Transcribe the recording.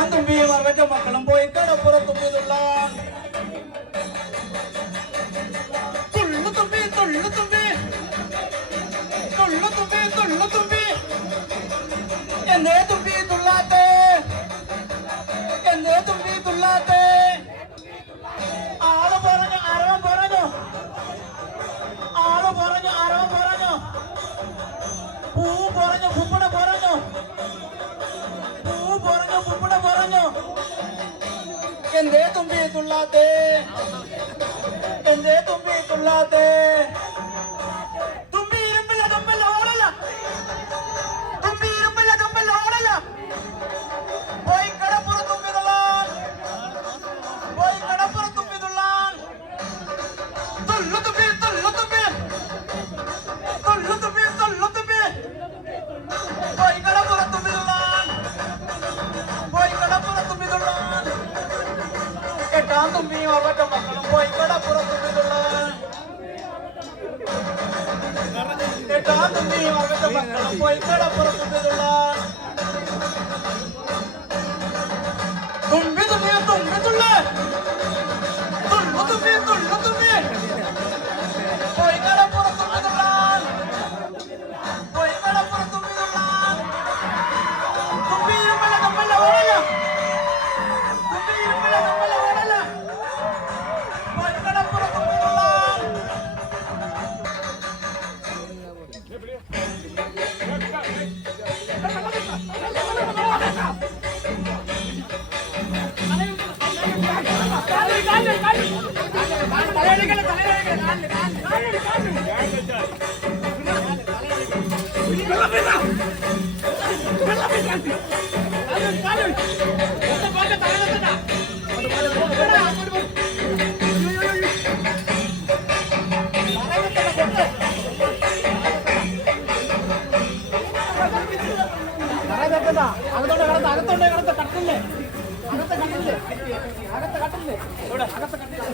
എട്ടാം തുമ്പിയും അവരുടെ മക്കളും പോയി കടപ്പുറം തുമ്പിതുള്ളാൻ. തുള്ളു തുമ്പി തുള്ളു തുമ്പി തുള്ളു തുമ്പി തുള്ളു തുമ്പി എന്തേ തുമ്പി തുള്ളാത്തെ, എന്തേ തുമ്പി തുള്ളാത്തെ. ആള് പറഞ്ഞു അരവൻ പറഞ്ഞു, ആള് പറഞ്ഞു അരവൻ പറഞ്ഞു, പൂ പറഞ്ഞു കുപ്പട പറഞ്ഞു, പൂ പറഞ്ഞു കുപ്പട പറഞ്ഞു. എന്തേ തുമ്പി തുള്ളാത്തെ, എന്തേ തുമ്പി തുള്ളാത്തെ. തുമ്പി ഇരുമ്പില്ല തുമ്പല്ല ഓടല്ല, തുമ്പി ഇരുമ്പില്ല തുമ്പല്ല ഓടല്ല. പോയി കടപ്പുറം തുമ്പി തുള്ളാൻ, പോയി കടപ്പുറം തുമ്പി തുള്ളാൻ. തുള്ളു തുമ്പി തുള്ളു തുമ്പി തുള്ളു തുമ്പി തുള്ളു തുമ്പി പോയി കടപ്പുറം തുമ്പി തുള്ളാൻ, പോയി കടപ്പുറം തുമ്പി തുള്ളാൻ. എട്ടാം തുമ്പിയും അവരുടെ മക്കളും പോയി കടപ്പുറം തുമ്പി തുള്ളാൻ. എട്ടാം തുമ്പിയും അവരുടെ മക്കളും പോയി കടപ്പുറം തുമ്പി തുള്ളാൻ. തുമ്പി തുമ്പി തുമ്പി തുള്ളു തുള്ളു തുമ്പി തുള്ളു തുമ്പി പോയി കടപ്പുറം തുമ്പി തുള്ളാൻ, പോയി കടപ്പുറം തുമ്പി തുള്ളാൻ. തുമ്പി ഇരുമ്പല കമ്പല്ല ഓടല, തുമ്പി ഇരുമ്പല കമ്പല്ല ഓടല. പോയി കടപ്പുറം തുമ്പി തുള്ളാൻ. അകത്തോണ്ട് അകത്തോണ്ട് അകത്ത് കട്ടില്ലേ, അകത്ത് കട്ടില്ലേ, അകത്ത് കട്ടില്ലേ, അകത്ത് കട്ടില്ലേ.